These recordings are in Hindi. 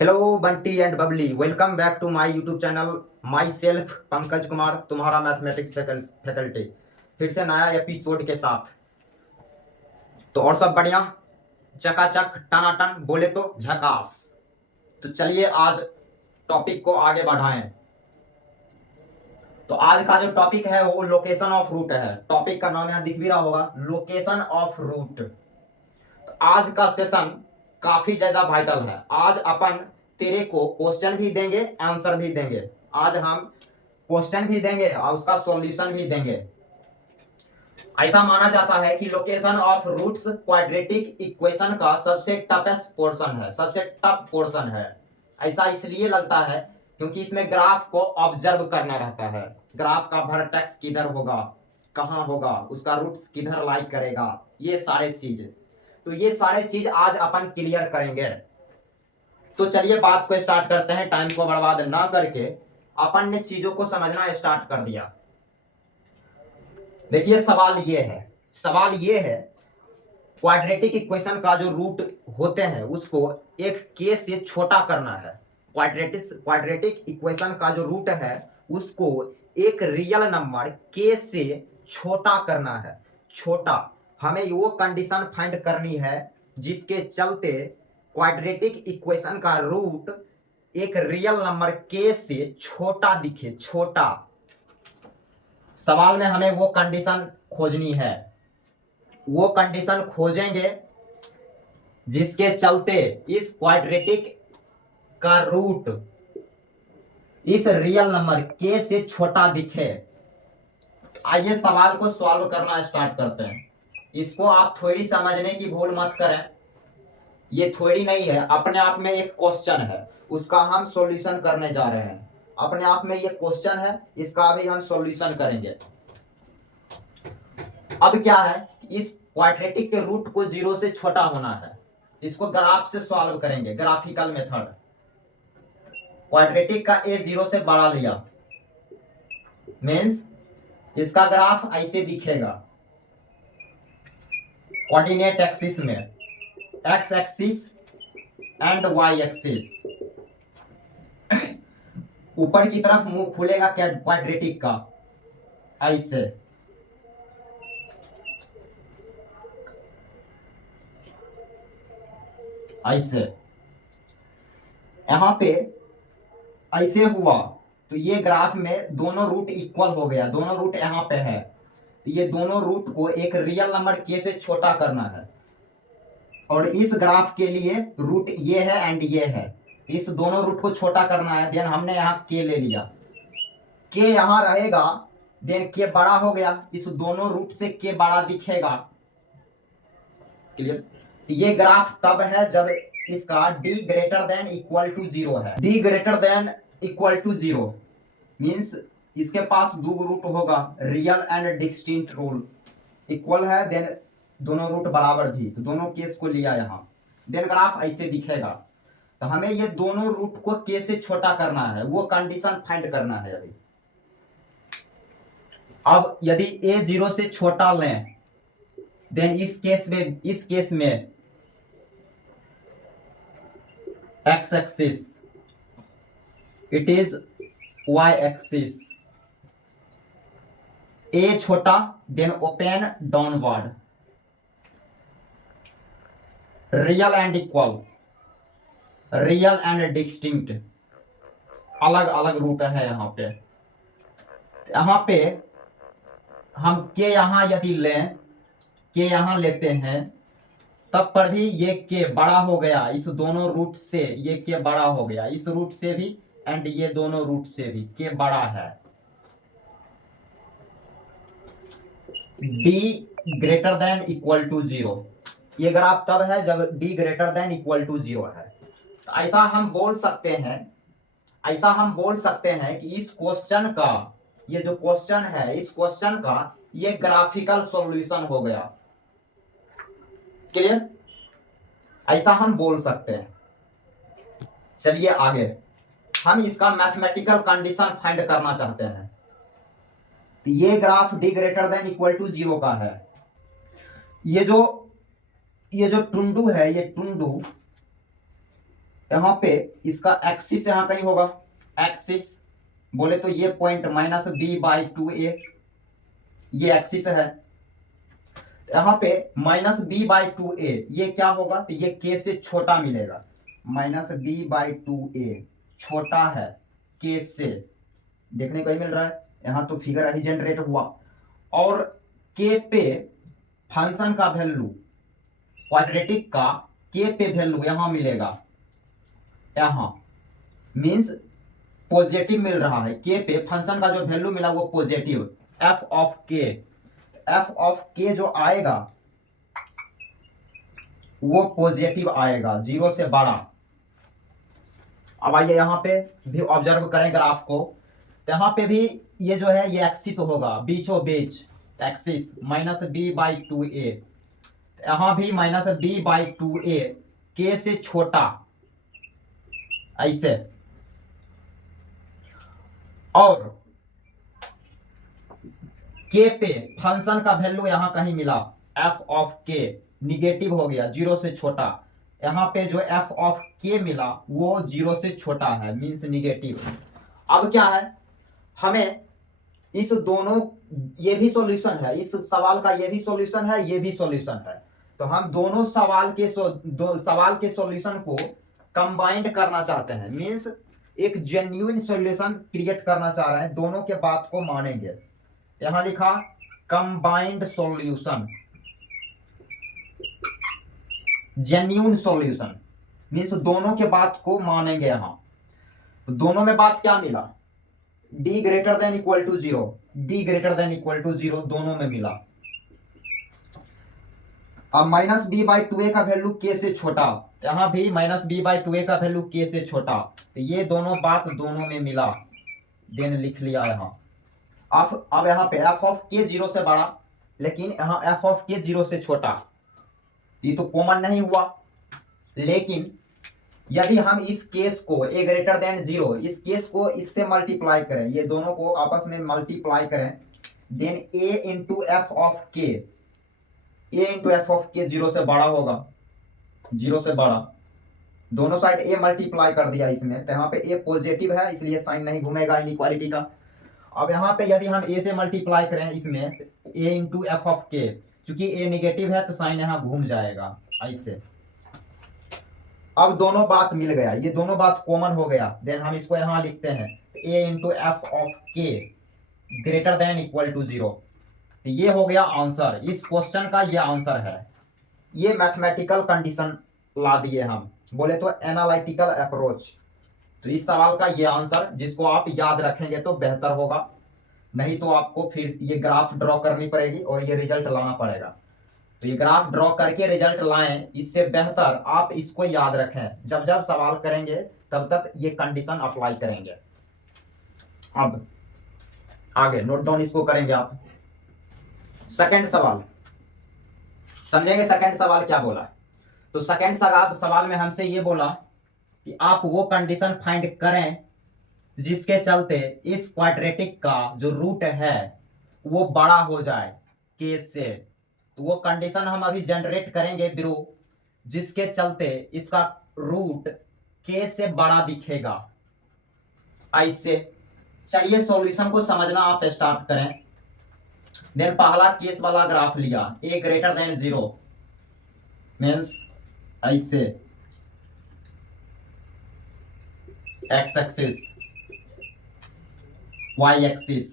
Hello Bunty and Babli, welcome back to my YouTube channel. Myself Pankaj Kumar, तुम्हारा मैथमेटिक्स फैकल्टी, फिर से नया एपिसोड के साथ। तो और सब बढ़िया, चकाचक टनाटन, बोले तो झकास। तो चलिए आज टॉपिक को आगे बढ़ाएं। तो आज का जो टॉपिक है वो लोकेशन ऑफ रूट है। टॉपिक का नाम यहाँ दिख भी रहा होगा, लोकेशन ऑफ रूट। तो आज का सेशन काफी ज्यादा वाइटल है। आज अपन तेरे को क्वेश्चन भी देंगे, आंसर भी देंगे। आज हम क्वेश्चन भी देंगे और उसका सॉल्यूशन भी देंगे। ऐसा माना जाता है कि location of roots quadratic equation का सबसे टफेस्ट पोर्शन है, सबसे टफ पोर्शन है। ऐसा इसलिए लगता है क्योंकि इसमें ग्राफ को ऑब्जर्व करना रहता है। ग्राफ का वर्टेक्स किधर होगा, कहां होगा, उसका रूट्स किधर लाई करेगा, ये सारे चीज। तो ये सारे चीज आज अपन क्लियर करेंगे। तो चलिए बात को स्टार्ट करते हैं, टाइम को बर्बाद ना करके। अपन ने चीजों को समझना स्टार्ट कर दिया। देखिए सवाल ये है क्वाड्रेटिक इक्वेशन का जो रूट होते हैं उसको एक के से छोटा करना है। क्वाड्रेटिक इक्वेशन का जो रूट है उसको एक रियल नंबर के से छोटा करना है। छोटा, हमें वो कंडीशन फाइंड करनी है जिसके चलते क्वाड्रेटिक इक्वेशन का रूट एक रियल नंबर के से छोटा दिखे, छोटा। सवाल में हमें वो कंडीशन खोजनी है। वो कंडीशन खोजेंगे जिसके चलते इस क्वाड्रेटिक का रूट इस रियल नंबर के से छोटा दिखे। आइए सवाल को सॉल्व करना स्टार्ट करते हैं। इसको आप थोड़ी समझने की भूल मत करें। ये थोड़ी नहीं है, अपने आप में एक क्वेश्चन है, उसका हम सॉल्यूशन करने जा रहे हैं। अपने आप में ये क्वेश्चन है, इसका भी हम सॉल्यूशन करेंगे। अब क्या है, इस क्वाड्रेटिक के रूट को 0 से छोटा होना है। इसको ग्राफ से सॉल्व करेंगे, ग्राफिकल मेथड। क्वाड्रेटिक का ए 0 से बड़ा लिया, मीन्स इसका ग्राफ ऐसे दिखेगा। कोऑर्डिनेट एक्सिस में X axis and Y axis. ऊपर की तरफ मुंह खुलेगा क्वाड्रेटिक का, ऐसे। ऐसे यहां पे ऐसे हुआ तो ये ग्राफ में दोनों रूट इक्वल हो गया, दोनों रूट यहां पे है। तो ये दोनों रूट को एक रियल नंबर के से छोटा करना है। और इस ग्राफ के लिए रूट ये है एंड ये है, इस दोनों रूट को छोटा करना है। देन हमने यहाँ के ले लिया, के यहाँ रहेगा, देन के बड़ा हो गया, इस दोनों रूट से के बड़ा दिखेगा। क्लियर? ये ग्राफ तब है जब इसका d greater than equal to 0 है। d greater than equal to 0 means इसके पास दो रूट होगा, real and distinct root equal है, देन दोनों रूट बराबर भी, तो दोनों केस को लिया यहाँ। देन ग्राफ ऐसे दिखेगा। तो हमें ये दोनों रूट को के से छोटा करना है, वो कंडीशन फाइंड करना है अभी। अब यदि a 0 से छोटा लें, देन इस केस में x axis, it is y axis. a छोटा, then open downward, real and equal, real and distinct, अलग अलग रूट है यहां पे। यहां पे हम के यहां यदि लें, के यहां लेते हैं, तब पर भी ये के बड़ा हो गया, इस दोनों रूट से ये के बड़ा हो गया, इस रूट से भी एंड ये दोनों रूट से भी के बड़ा है। d greater than equal to 0, ये ग्राफ तब है जब d greater than equal to 0 है। तो ऐसा हम बोल सकते हैं कि इस क्वेश्चन का, ये जो क्वेश्चन है, इस क्वेश्चन का ये ग्राफिकल सॉल्यूशन हो गया। क्लियर? ऐसा हम बोल सकते हैं। चलिए आगे, हम इसका मैथमेटिकल कंडीशन फाइंड करना चाहते हैं। तो ये graph d greater than equal to 0 का है। ये जो टुंडू है, ये टुंडू यहाँ पे इसका एक्सिस यहाँ कहीं होगा, एक्सिस बोले तो ये पॉइंट -b/2a, ये एक्सिस है। यहाँ पे -b/2a ये क्या होगा, तो ये k से छोटा मिलेगा, -b/2a छोटा है k से, देखने को ही मिल रहा है, यहाँ तो फिगर ही जनरेट हुआ। और k पे फंक्शन का वैल्यू, क्वाड्रेटिक का k पे वैल्यू यहाँ मिलेगा, यहाँ मीन्स पॉजिटिव मिल रहा है, k पे फंक्शन का जो वैल्यू मिला वो पॉजिटिव, f ऑफ k जो आएगा वो पॉजिटिव आएगा, 0 से बड़ा। अब आइए यहाँ पे भी ऑब्जर्व करें ग्राफ को, तो यहाँ पे भी ये जो है ये एक्सिस होगा, बीचों बीच एक्सिस -b/2a, यहाँ भी -b/2a k से छोटा, ऐसे। और k पे फंक्शन का वैल्यू यहाँ कहीं मिला, f ऑफ k निगेटिव हो गया, 0 से छोटा। यहाँ पे जो f ऑफ k मिला वो 0 से छोटा है, मीन्स निगेटिव। अब क्या है, हमें इस दोनों, ये भी सॉल्यूशन है, इस सवाल का ये भी सॉल्यूशन है, ये भी सॉल्यूशन है, तो हम दोनों सवाल के सॉल्यूशन को कंबाइंड करना चाहते हैं, मीन्स एक जेन्युइन सॉल्यूशन क्रिएट करना चाह रहे हैं, दोनों के बात को मानेंगे। यहां लिखा combined solution, genuine solution means दोनों के बात को मानेंगे। यहां तो दोनों में बात क्या मिला, d greater than equal to 0, d greater than equal to 0 दोनों में मिला। अब -b/2a का वैल्यू k से छोटा, यहां भी -b/2a का वैल्यू k से छोटा, तो ये दोनों बात दोनों में मिला, देन लिख लिया यहां। अब यहाँ पे f ऑफ k 0 से बड़ा, लेकिन यहाँ f ऑफ k 0 से छोटा, ये तो कॉमन नहीं हुआ। लेकिन यदि हम इस केस को a ग्रेटर देन 0, इस केस को इससे मल्टीप्लाई करें, ये दोनों को आपस में मल्टीप्लाई करें, then a into F of k, a into F of k 0 से बड़ा होगा, 0 से बड़ा, दोनों साइड a मल्टीप्लाई कर दिया इसमें, तो यहाँ पे a पॉजिटिव है इसलिए साइन नहीं घूमेगा इनइक्वालिटी का। अब यहाँ पे यदि हम a से मल्टीप्लाई करें इसमें, a into F of k, चूंकि a नेगेटिव है तो साइन यहाँ घूम जाएगा ऐसे। अब दोनों बात मिल गया, ये दोनों बात कॉमन हो गया, देन हम इसको यहाँ लिखते हैं a into F of k greater than equal to 0। तो ये हो गया आंसर, इस क्वेश्चन का ये आंसर है। ये मैथमेटिकल कंडीशन ला दिए हम, बोले तो एनालिटिकल अप्रोच। तो इस सवाल का ये आंसर, जिसको आप याद रखेंगे तो बेहतर होगा, नहीं तो आपको फिर ये ग्राफ ड्रॉ करनी पड़ेगी और ये रिजल्ट लाना पड़ेगा। तो ये ग्राफ ड्रॉ करके रिजल्ट लाएं, इससे बेहतर आप इसको याद रखें, जब जब सवाल करेंगे तब तक ये कंडीशन अप्लाई करेंगे। अब आगे नोट डाउन इसको करेंगे आप। सेकंड सवाल समझेंगे, सेकंड सवाल क्या बोला। तो सेकंड सवाल में हमसे ये बोला कि आप वो कंडीशन फाइंड करें जिसके चलते इस क्वाड्रेटिक का जो रूट है वो बड़ा हो जाए k से। तो वो कंडीशन हम अभी जनरेट करेंगे ब्रो, जिसके चलते इसका रूट k से बड़ा दिखेगा ऐसे। चलिए सॉल्यूशन को समझना आप स्टार्ट करें। देन पहला केस वाला ग्राफ लिया, a ग्रेटर देन 0 मीन्स ऐसे, x axis, y axis,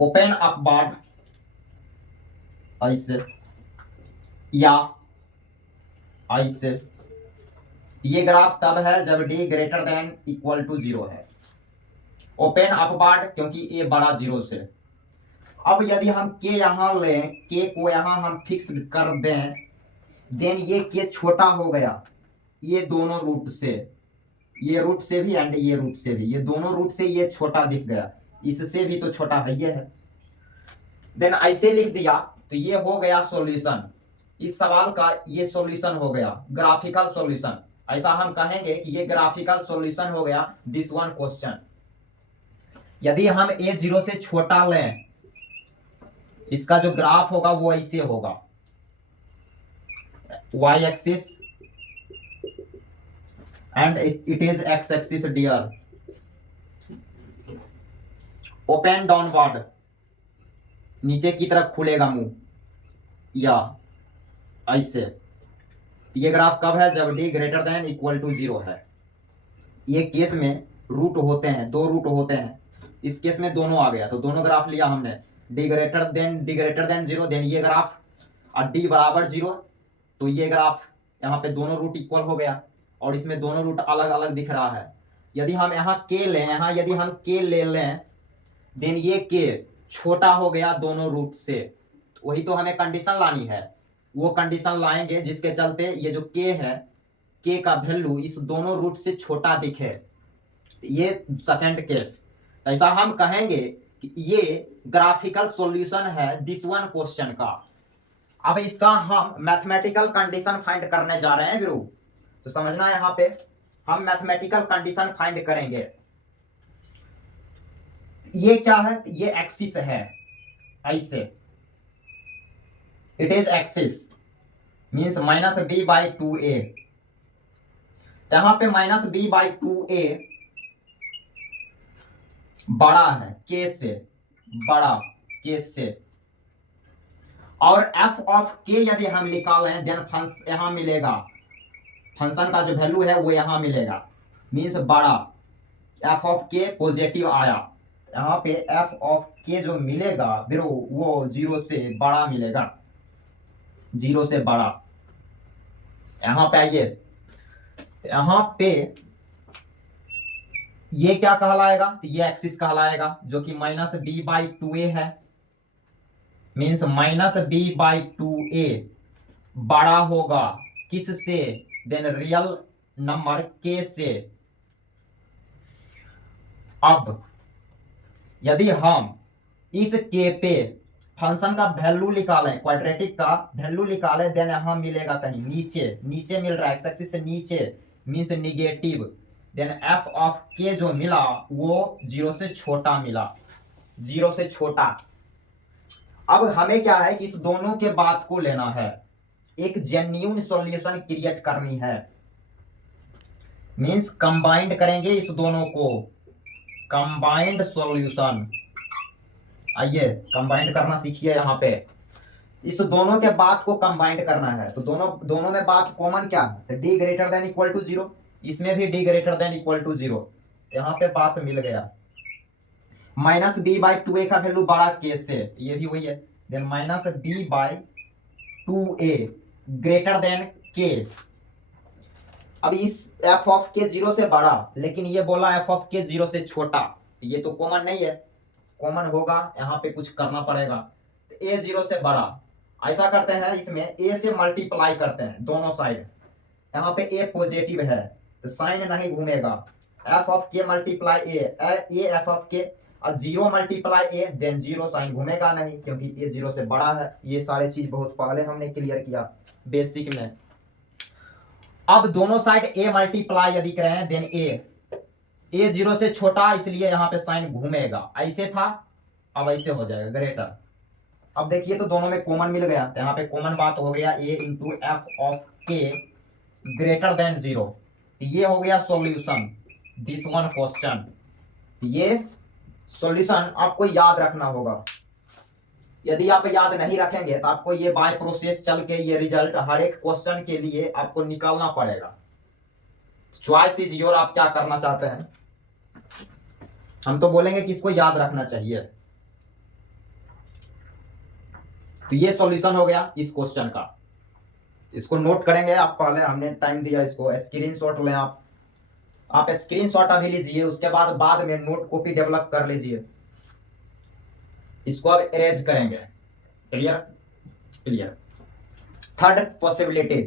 open upward ऐसे या ऐसे। ये ग्राफ तब है जब d greater than equal to 0 है, ओपन अपवर्ड क्योंकि a बड़ा 0 से। अब यदि हम k यहाँ लें, k को यहाँ हम फिक्स कर दें, देन ये k छोटा हो गया, ये दोनों रूट से, ये रूट से भी एंड ये रूट से भी, ये दोनों रूट से ये छोटा दिख गया, इससे भी तो छोटा है ये है। देन ऐसे लिख दिया तो ये हो गया सॉल्यूशन, इस सवाल का ये सॉल्यूशन हो गया, ग्राफिकल सॉल्यूशन। ऐसा हम कहेंगे कि ये ग्राफिकल सॉल्यूशन हो गया दिस वन क्वेश्चन। यदि हम a 0 से छोटा लें, इसका जो ग्राफ होगा वो ऐसे होगा, y axis and it is x axis dear, open downward, नीचे की तरफ खुलेगा मुंह, या ऐसे। ये ग्राफ कब है? जब d greater than equal to 0 है। ये केस में रूट होते हैं, दो रूट होते हैं, इस केस में दोनों आ गया, तो दोनों ग्राफ लिया हमने, d ग्रेटर देन 0, देन ये ग्राफ, और d बराबर 0, तो ये ग्राफ, यहाँ पे दोनों रूट इक्वल हो गया, और इसमें दोनों रूट अलग अलग दिख रहा है। यदि हम यहाँ k लें, यहाँ यदि हम k ले लें, देन ये k छोटा हो गया दोनों रूट से, तो वही तो हमें कंडीशन लानी है, वो कंडीशन लाएंगे जिसके चलते ये जो k है, k का वैल्यू इस दोनों रूट से छोटा दिखे, ये सेकंड केस। ऐसा हम कहेंगे कि ये ग्राफिकल सॉल्यूशन है दिस वन क्वेश्चन का। अब इसका हम मैथमेटिकल कंडीशन फाइंड करने जा रहे हैं वीरू, तो समझना यहाँ पे हम मैथमेटिकल कंडीशन फाइंड करेंगे। ये क्या है? ये एक्सिस है, ऐसे, it is axis means minus B by 2a, यहां पे माइनस बी बाई 2a बड़ा है k से, बड़ा k से, और f ऑफ k यदि हम निकालें देन यहां मिलेगा, फंक्शन का जो वैल्यू है वो यहां मिलेगा, मीन्स बड़ा, f ऑफ k पॉजिटिव आया, यहाँ पे f ऑफ k जो मिलेगा ब्रो वो 0 से बड़ा मिलेगा, 0 से बड़ा। यहाँ पे आइए, यहाँ पे ये क्या कहलाएगा? ये एक्सिस कहलाएगा, जो कि माइनस बी बाई 2a है, means minus B by 2a बड़ा होगा किस से? देन रियल नंबर k से। अब यदि हम इस k पे फंक्शन का वैल्यू निकालें, क्वाड्रेटिक का वैल्यू निकालें, देन यहां मिलेगा कहीं नीचे, नीचे मिल रहा है, एक्स एक्सिस से नीचे, means negative, then f of k जो मिला वो 0 से छोटा मिला, 0 से छोटा। अब हमें क्या है कि इस दोनों के बात को लेना है, एक जेन्युइन सॉल्यूशन क्रिएट करनी है, मीन्स कंबाइंड करेंगे इस दोनों को, कंबाइंड सॉल्यूशन। आइए कंबाइंड करना सीखिए, यहाँ पे इस दोनों के बात को कंबाइंड करना है, तो दोनों में बात कॉमन क्या है? d greater than equal to 0, इसमें भी d greater than equal to 0, यहाँ पे बात मिल गया। माइनस बी बाई 2a का वैल्यू बड़ा k से, ये भी वही है, then minus B by 2a greater than k। अब इस f ऑफ k 0 से बड़ा, लेकिन ये बोला f ऑफ k 0 से छोटा, ये तो कॉमन नहीं है, कॉमन होगा यहाँ पे कुछ करना पड़ेगा, तो a 0 से बड़ा। ऐसा करते हैं, इसमें a से मल्टीप्लाई करते हैं दोनों साइड, यहाँ पे a पॉजिटिव है तो साइन नहीं घूमेगा, f of k multiply a f of k, और 0 मल्टीप्लाई a, देन 0 साइन घूमेगा नहीं, क्योंकि a 0 से बड़ा है। ये सारे चीज बहुत पहले हमने क्लियर किया बेसिक में। अब दोनों साइड a मल्टीप्लाई यदि करें, देन a 0 से छोटा, इसलिए यहाँ पे साइन घूमेगा, ऐसे था, अब ऐसे हो जाएगा ग्रेटर। अब देखिए तो दोनों में कॉमन मिल गया, तो यहाँ पे कॉमन बात हो गया a into F of k greater than 0, ये हो गया सॉल्यूशन दिस वन क्वेश्चन। ये सॉल्यूशन आपको याद रखना होगा, यदि आप याद नहीं रखेंगे तो आपको ये बाय प्रोसेस चल के ये रिजल्ट हर एक क्वेश्चन के लिए आपको निकालना पड़ेगा। चॉइस इज योर, आप क्या करना चाहते हैं। हम तो बोलेंगे कि इसको याद रखना चाहिए। तो ये सॉल्यूशन हो गया इस क्वेश्चन का, इसको नोट करेंगे आप, पहले हमने टाइम दिया इसको, स्क्रीनशॉट लें आप स्क्रीनशॉट अभी लीजिए, उसके बाद में नोट कॉपी डेवलप कर लीजिए, इसको अब अरेंज करेंगे। क्लियर। थर्ड पॉसिबिलिटी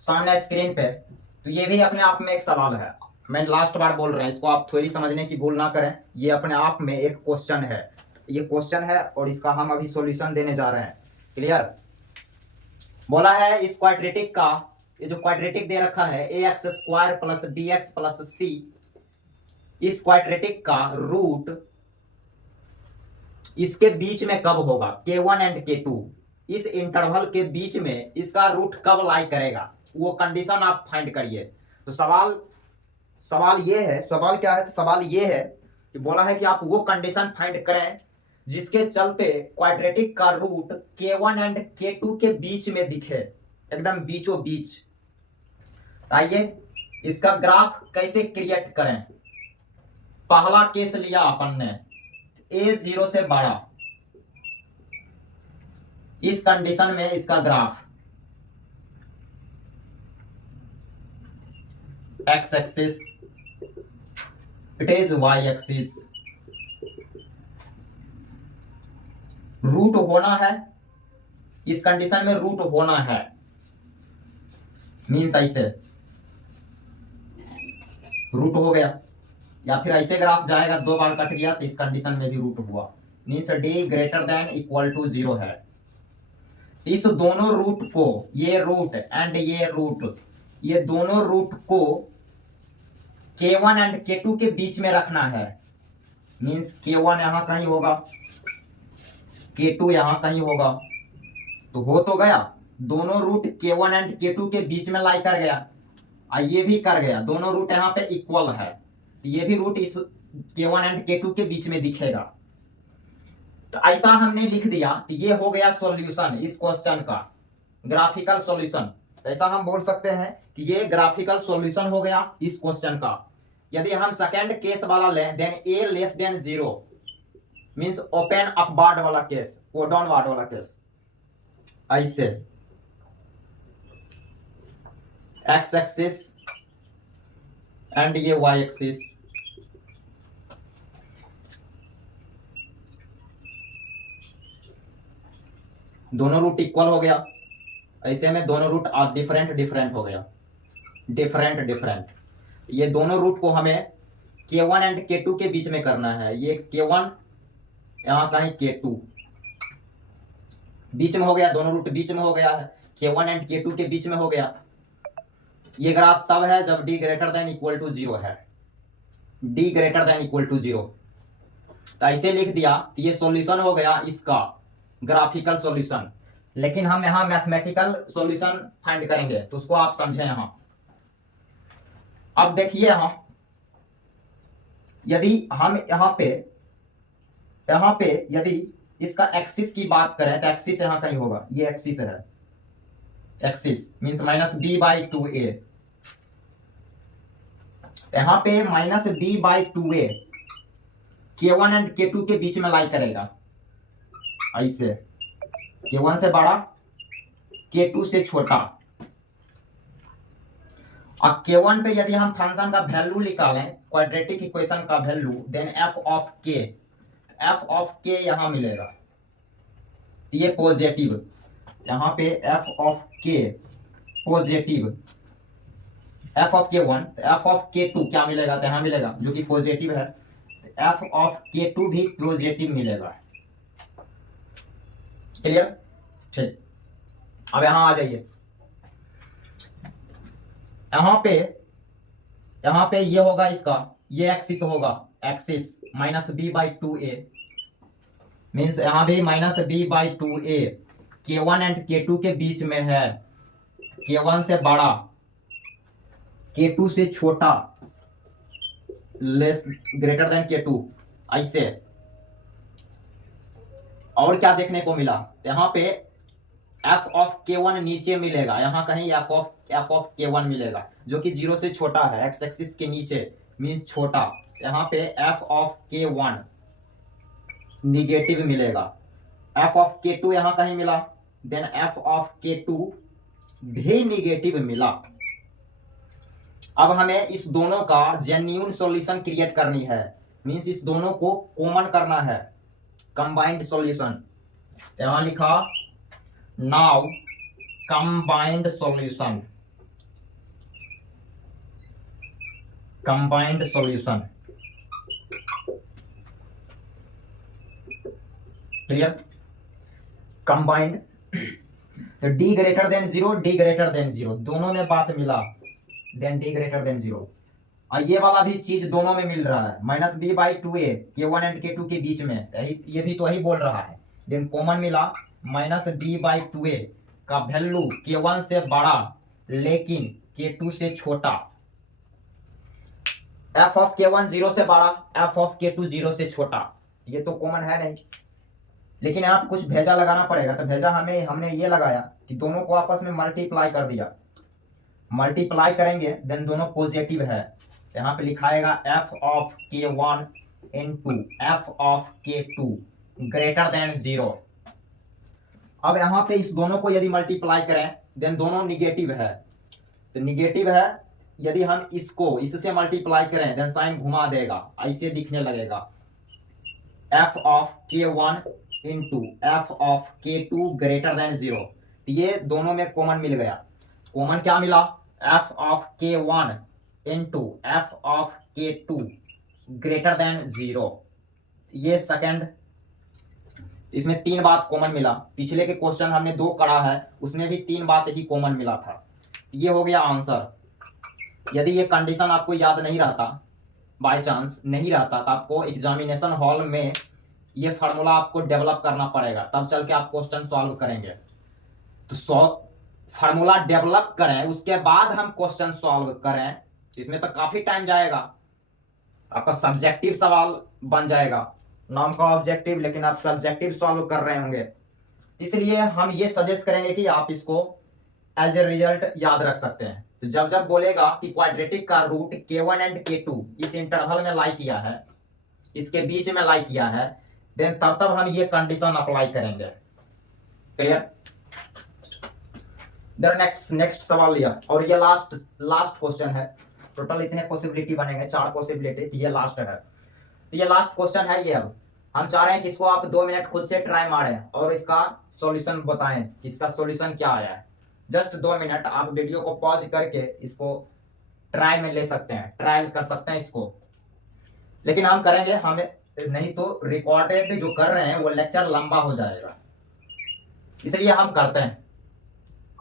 सामने स्क्रीन पे, तो ये भी अपने आप में एक सवाल है, मैं लास्ट बार बोल रहे हैं, इसको आप थोड़ी समझने की भूल ना करें, ये अपने आप में एक क्वेश्चन है, ये क्वेश्चन है और इसका हम अभी सॉल्यूशन देने जा रहे हैं। क्लियर। बोला है इस क्वाड्रेटिक का, ये जो क्वाड्रेटिक दे रखा है ax square plus bx plus c, इस क्वाड्रेटिक का रूट इसके बीच में कब होगा, k1 एंड k2, इस इंटरवल के बीच में इसका रूट कब लाई करेगा, वो कंडीशन आप फाइंड करिए। तो सवाल सवाल ये है, सवाल क्या है, तो सवाल ये है कि बोला है कि आप वो कंडीशन फाइंड करें जिसके चलते क्वाड्रेटिक का रूट k1 एंड k2 के बीच में दिखे, एकदम बीचों बीच। आइए इसका ग्राफ कैसे क्रिएट करें। पहला केस लिया अपन ने, a 0 से बड़ा, इस कंडीशन में इसका graph x axis, it is y axis, root होना है, इस कंडीशन में रूट होना है, मीन्स ऐसे रूट हो गया, या फिर ऐसे ग्राफ जाएगा, दो बार कट गया तो इस कंडीशन में भी रूट हुआ, means d greater than equal to 0 है। इस दोनों रूट को, ये रूट एंड ये रूट, ये दोनों रूट को k1 एंड k2 के बीच में रखना है, मीन्स k1 यहां कहीं होगा, k2 यहां कहीं होगा, तो हो तो गया, दोनों रूट k1 एंड k2 के बीच में लाई कर गया, और ये भी कर गया, दोनों रूट यहाँ पे इक्वल है, ये भी रूट इस k1 एंड k2 के बीच में दिखेगा। तो ऐसा हमने लिख दिया कि ये हो गया सॉल्यूशन इस क्वेश्चन का, ग्राफिकल सॉल्यूशन। ऐसा हम बोल सकते हैं कि ये ग्राफिकल सॉल्यूशन हो गया इस क्वेश्चन का। यदि हम सेकंड केस वाला लें, then a less than 0, means open upward वाला केस, वो डाउनवर्ड वाला केस, ऐसे x एक्सिस एंड ये y एक्सिस, दोनों रूट इक्वल हो गया, ऐसे में दोनों रूट डिफरेंट डिफरेंट हो गया, डिफरेंट डिफरेंट। ये दोनों रूट को हमें k1 एंड k2 के बीच में करना है, ये k1 यहाँ कहीं k2 बीच में हो गया, दोनों रूट बीच में हो गया है, k1 एंड k2 के बीच में हो गया। ये ग्राफ तब है जब d greater than equal to 0 है, d greater than equal to 0। तो ऐसे लिख दिया, ये सॉल्यूशन हो गया इसका ग्राफिकल सॉल्यूशन। लेकिन हम यहाँ मैथमेटिकल सॉल्यूशन फाइंड करेंगे, तो उसको आप समझें। यहाँ अब देखिए, यहाँ यदि हम यहाँ पे यदि इसका एक्सिस की बात करें, तो एक्सिस यहाँ कहीं होगा, ये एक्सिस है, एक्सिस मीन्स -b/2a, यहाँ पे -b/2a k1 एंड k2 के बीच में लाई करेगा, ऐसे k1 से बड़ा, k2 से छोटा। अब k1 पे यदि हम फंक्शन का वैल्यू निकालें, क्वाड्रेटिक इक्वेशन का value, then f of k यहां मिलेगा, ये पॉजिटिव, यहां पे f of k positive, f of k1, f of k2 क्या मिलेगा, तो यहां मिलेगा जो कि पॉजिटिव है, f ऑफ k2 भी पॉजिटिव मिलेगा। क्लियर? ठीक, अब यहां आ जाइए, यहां पे ये होगा इसका, ये एक्सिस होगा, एक्सिस -b/2a, मीन्स यहां भी -b/2a, k1 एंड k2 के बीच में है, k1 से बड़ा, k2 से छोटा, लेस ग्रेटर देन k2, ऐसे। और क्या देखने को मिला, यहाँ पे f ऑफ k1 नीचे मिलेगा, यहाँ कहीं f ऑफ k1 मिलेगा जो कि 0 से छोटा है, x एक्सिस के नीचे, मीन्स छोटा। यहाँ पे f ऑफ k1 निगेटिव मिलेगा, f ऑफ k2 यहाँ कहीं मिला, देन f ऑफ k2 भी निगेटिव मिला। अब हमें इस दोनों का जेन्युइन सॉल्यूशन क्रिएट करनी है, मीन्स इस दोनों को कॉमन करना है, कंबाइंड सॉल्यूशन। यहां लिखा now combined solution, combined solution, clear? Combined, तो d greater than 0, d greater than 0, दोनों में बात मिला, देन d ग्रेटर देन 0। और ये वाला भी चीज दोनों में मिल रहा है, -b/2a k1 एंड k2 के बीच में, ये भी तो यही बोल रहा है, देन कॉमन मिला, -b/2a का वैल्यू k1 से बड़ा लेकिन k2 से छोटा, एफ ऑफ K1 0 से बड़ा, एफ ऑफ K2 0 से छोटा, ये तो कॉमन है नहीं, लेकिन यहाँ पे कुछ भेजा लगाना पड़ेगा। तो भेजा हमने ये लगाया कि दोनों को आपस में मल्टीप्लाई कर दिया, मल्टीप्लाई करेंगे देन दोनों पॉजिटिव है। यहाँ पे लिखाएगा F of K1 into F of K2 greater than 0। अब यहाँ पे इस दोनों को यदि मल्टीप्लाई करें देन दोनों निगेटिव है, तो निगेटिव है, यदि हम इसको इससे मल्टीप्लाई करें देन साइन घुमा देगा, ऐसे दिखने लगेगा F of K1 into F of K2 greater than 0। तो ये दोनों में कॉमन मिल गया। कॉमन क्या मिला? F of K1 into F of K2 greater than 0। ये सेकंड, इसमें 3 बात कॉमन मिला। पिछले के क्वेश्चन हमने 2 करा है, उसमें भी 3 बात ही कॉमन मिला था। ये हो गया आंसर। यदि ये कंडीशन आपको याद नहीं रहता, बाय चांस नहीं रहता, तो आपको एग्जामिनेशन हॉल में ये फार्मूला आपको डेवलप करना पड़ेगा, तब चल के आप क्वेश्चन सॉल्व करेंगे। तो फार्मूला डेवलप करें, उसके बाद हम क्वेश्चन सॉल्व करें, इसमें तो काफी टाइम जाएगा। आपका सब्जेक्टिव सवाल बन जाएगा, नाम का ऑब्जेक्टिव, लेकिन आप सब्जेक्टिव सॉल्व कर रहे होंगे। इसलिए हम ये सजेस्ट करेंगे कि आप इसको एज ए रिजल्ट याद रख सकते हैं। तो जब जब बोलेगा कि क्वाड्रेटिक का रूट K1 एंड K2 इस इंटरवल में लाई किया है, इसके बीच में लाई किया है, देन तब हम ये कंडीशन अप्लाई करेंगे। क्लियर? नेक्स्ट सवाल लिया, और ये लास्ट क्वेश्चन है। टोटल इतने पॉसिबिलिटी बनेंगे, 4 पॉसिबिलिटी, तो ये लास्ट है। तो ये लास्ट क्वेश्चन है। ये अब हम चाह रहे हैं कि इसको आप 2 मिनट खुद से ट्राई मारें और इसका सॉल्यूशन बताएं कि इसका सॉल्यूशन क्या आया है। जस्ट 2 मिनट आप वीडियो को पॉज करके इसको ट्राई में ले सकते हैं, ट्रायल कर सकते हैं इसको। लेकिन हम करेंगे, हमें नहीं तो रिकॉर्डेड जो कर रहे हैं वो लेक्चर लंबा हो जाएगा, इसलिए हम करते हैं।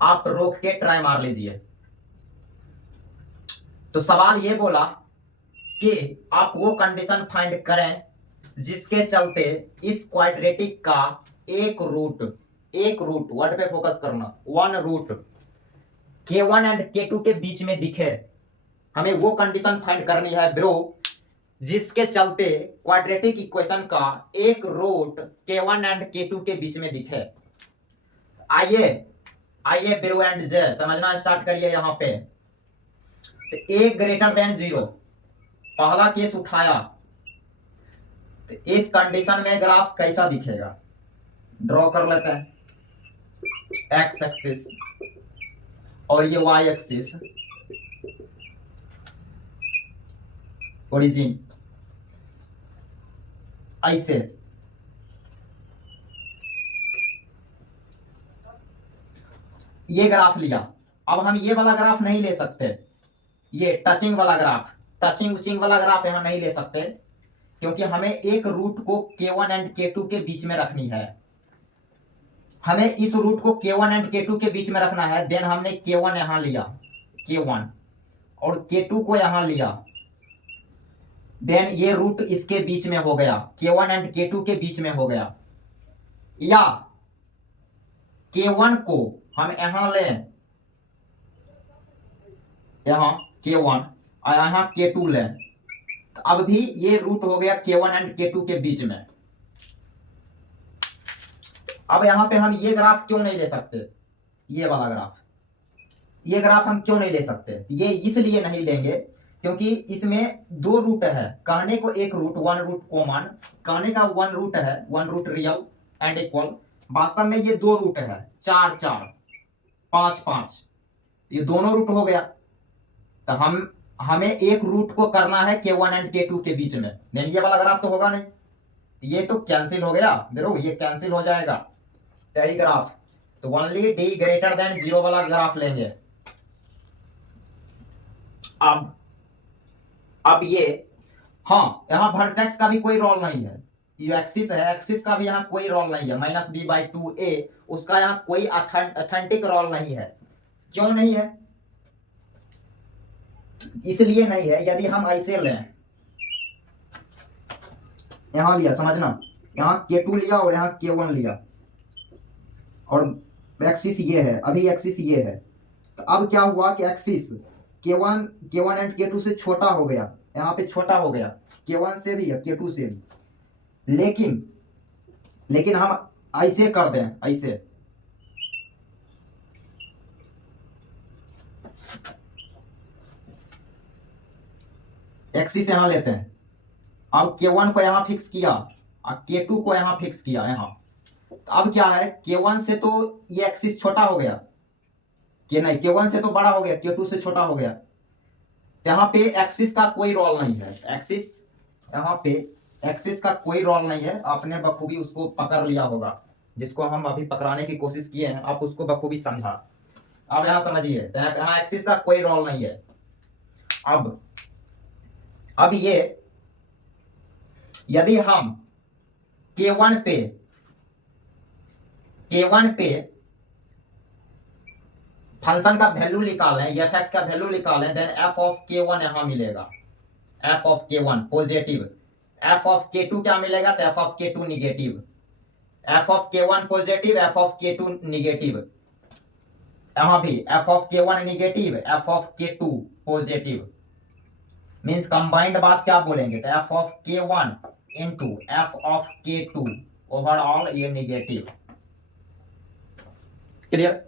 आप रोक के ट्राई मार लीजिए। तो सवाल ये बोला कि आप वो कंडीशन फाइंड करें जिसके चलते इस क्वाड्रेटिक का एक रूट वर्ड पे फोकस करना, 1 रूट K1 एंड K2 के बीच में दिखे। हमें वो कंडीशन फाइंड करनी है ब्रो जिसके चलते क्वाड्रेटिक इक्वेशन का एक रूट K1 एंड K2 के बीच में दिखे। आइए ब्रो एंड जे समझना स्टार्ट करिए। यहाँ पे तो a ग्रेटर देन 0 पहला केस उठाया, तो इस कंडीशन में ग्राफ कैसा दिखेगा ड्रॉ कर लेते हैं। एक्स एक्सिस और ये वाई एक्सिस, ओरिजिन ऐसे। ये ग्राफ लिया। अब हम ये वाला ग्राफ नहीं ले सकते, ये टचिंग वाला ग्राफ, टचिंग वाला ग्राफ यहां नहीं ले सकते, क्योंकि हमें एक रूट को K1 एंड K2 के बीच में रखनी है। हमें इस रूट को K1 एंड K2 के बीच में रखना है। देन हमने K1 यहां लिया, K1, और K2 को यहां लिया। देन ये रूट इसके बीच में हो गया, K1 एंड K2 के बीच में हो गया। या K1 को हम यहां लें, यहां K1 और यहां K2 लें, तो अब भी ये रूट हो गया K1 एंड K2 के बीच में। अब यहां पे हम ये ग्राफ क्यों नहीं ले सकते, ये वाला ग्राफ, ये ग्राफ हम क्यों नहीं ले सकते? ये इसलिए नहीं लेंगे क्योंकि इसमें 2 रूट है। कहने को एक रूट, 1 रूट कॉमन, कहने का 1 रूट है, 1 रूट रियल एंड इक्वल। वास्तव में ये 2 रूट है, 4 4 5 5, ये दोनों रूट हो गया। तो हमें एक रूट को करना है K1 एंड K2 के बीच में। नहीं, ये वाला ग्राफ तो होगा नहीं, ये तो कैंसिल हो गया ब्रो, ये कैंसिल हो जाएगा। तो यही ग्राफ, तो ओनली d ग्रेटर देन 0 वाला ग्राफ लेंगे। अब ये, हाँ, यहां वर्टेक्स का भी कोई रोल नहीं है। ये एक्सिस है, एक्सिस का भी यहाँ कोई रोल नहीं है, -b/2a, उसका यहाँ कोई अथेंटिक रोल नहीं है। क्यों नहीं है? इसलिए नहीं है, यदि हम ऐसे लें, यहां लिया, समझना, यहां K2 लिया और यहां K1 लिया, और एक्सिस ये है, अभी एक्सिस ये है। तो अब क्या हुआ कि एक्सिस K1 एंड K2 से छोटा हो गया, यहाँ पे छोटा हो गया, K1 से भी K2 से भी। लेकिन हम ऐसे कर दें, ऐसे एक्सिस यहाँ लेते हैं। अब K1 को यहाँ फिक्स किया और K2 को यहाँ फिक्स किया यहाँ। तो अब क्या है, K1 से तो ये एक्सिस छोटा हो गया, K1 से तो बड़ा हो गया, K2 से छोटा हो गया। तो यहाँ पे एक्सिस का कोई रोल नहीं है, यहाँ पे एक्सिस का कोई रोल नहीं है। आपने बखूबी उसको पकड़ लिया होगा, जिसको हम अभी पकड़ाने की कोशिश किए हैं, आप उसको बखूबी समझा। अब यहाँ समझिए, तो यहाँ एक्सिस का कोई रोल नहीं है। अब ये यदि हम K1 पे फंक्शन का वैल्यू निकालें, f(x) का वैल्यू निकालें, देन f ऑफ K1 यहां मिलेगा, f of K1 positive, f of K2 क्या मिलेगा, तो f of K2 negative, f of K1 positive, f of K2 negative. यहां भी f of K1 negative, f of K2 positive. Means combined बात क्या बोलेंगे, तो f of K1 into f of K2 overall ये निगेटिव। क्लियर।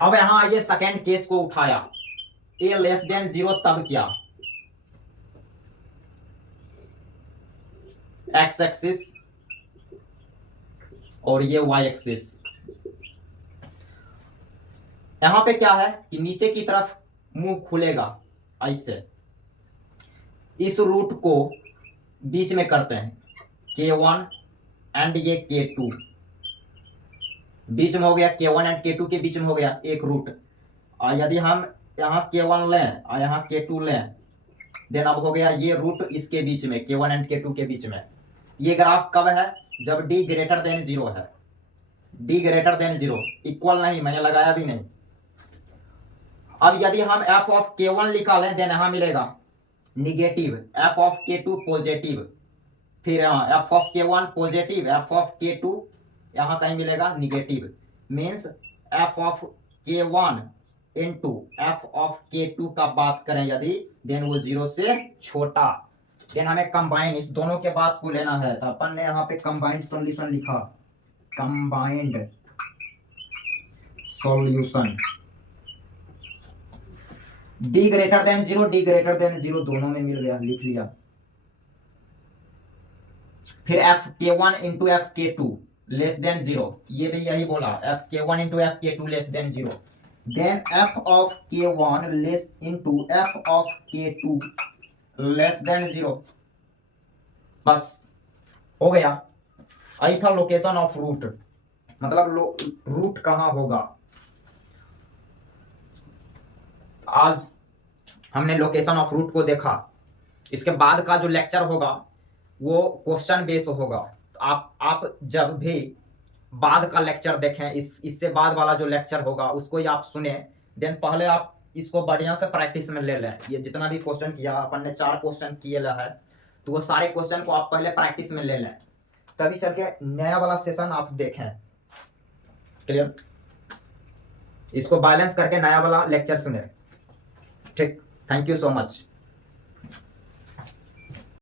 अब यहां आइए सेकेंड केस को उठाया, a लेस देन 0, तब क्या, x एक्सिस और ये y एक्सिस। यहां पे क्या है कि नीचे की तरफ मुंह खुलेगा ऐसे, इस रूट को बीच में करते हैं, K1 एंड ये K2 बीच में हो गया, K1 एंड K2 के बीच में हो गया एक रूट। और यदि हम यहाँ K1 लें और यहाँ K2 लें, देन अब हो गया ये रूट इसके बीच में, K1 एंड K2 के बीच में। ये ग्राफ कब है, जब d ग्रेटर देन 0 है, d ग्रेटर देन 0, इक्वल नहीं, मैंने लगाया भी नहीं। अब यदि हम f ऑफ K1 निकालें, देन यहाँ मिलेगा negative, f of K2 positive, फिर यहाँ f of K1 positive, f of K2 यहाँ कहीं मिलेगा negative. Means f of K1 into f of K2 का बात करें यदि, देन वो 0 से छोटा। देन हमें कंबाइन इस दोनों के बाद को लेना है, तो अपन ने यहाँ पे कंबाइंड सॉल्यूशन लिखा, combined solution d greater than 0, d greater than 0 दोनों में मिल गया, लिख लिया। फिर f K1 into f K2 less than 0, ये भी यही बोला, f K1 into f K2 less than 0, then f of K1 less into f of K2 less than 0। बस हो गया। आई था लोकेशन ऑफ रूट, मतलब रूट कहाँ होगा। आज हमने लोकेशन ऑफ रूट को देखा। इसके बाद का जो लेक्चर होगा वो क्वेश्चन बेस होगा। आप जब भी बाद का लेक्चर देखें, इससे बाद वाला जो लेक्चर होगा उसको ही आप सुने, देन पहले आप इसको बढ़िया से प्रैक्टिस में ले लें। ये जितना भी क्वेश्चन किया, अपन ने 4 क्वेश्चन किए है, तो वो सारे क्वेश्चन को आप पहले प्रैक्टिस में ले लें, तभी चल के नया वाला सेशन आप देखें। क्लियर। इसको बैलेंस करके नया वाला लेक्चर सुने। ठीक, थैंक यू सो मच।